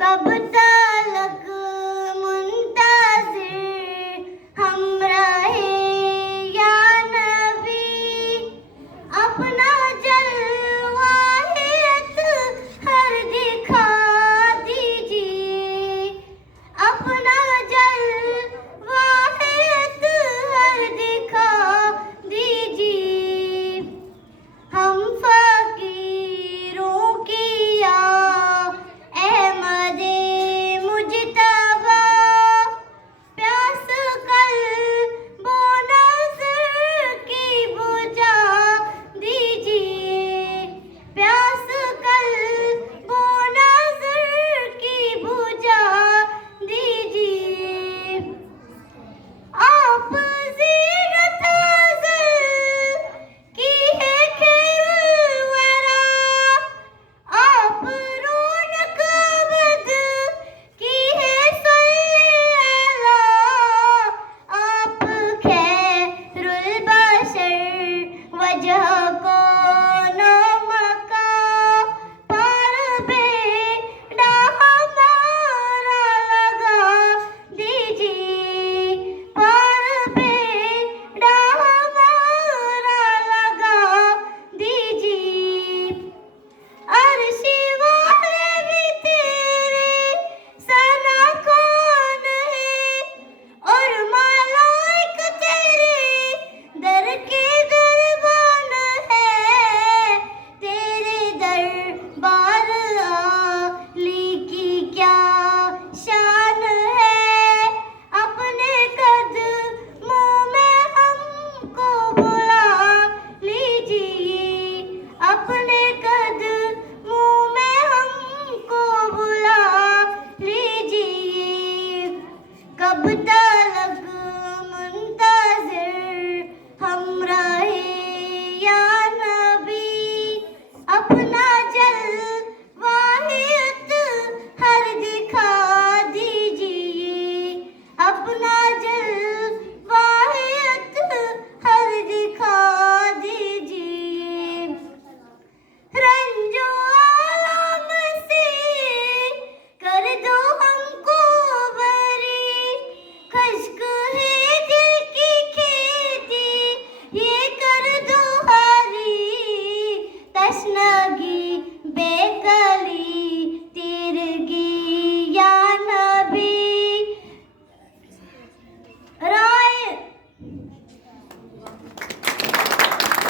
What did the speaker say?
कब तलक मुंतज़िर हम रहे या नबी, अपना जलवाहियत हर दिखा दीजिए, अपना जलवाहियत हर दिखा दीजिए। हम फकीरों की अहमदे मुजतबा, प्यास कल्बो नज़र की बुझा दीजिए, प्यास कल्बो नज़र की बुझा दीजिए। आप ज़ीनत अज़ल की है खैरुल वरा, आप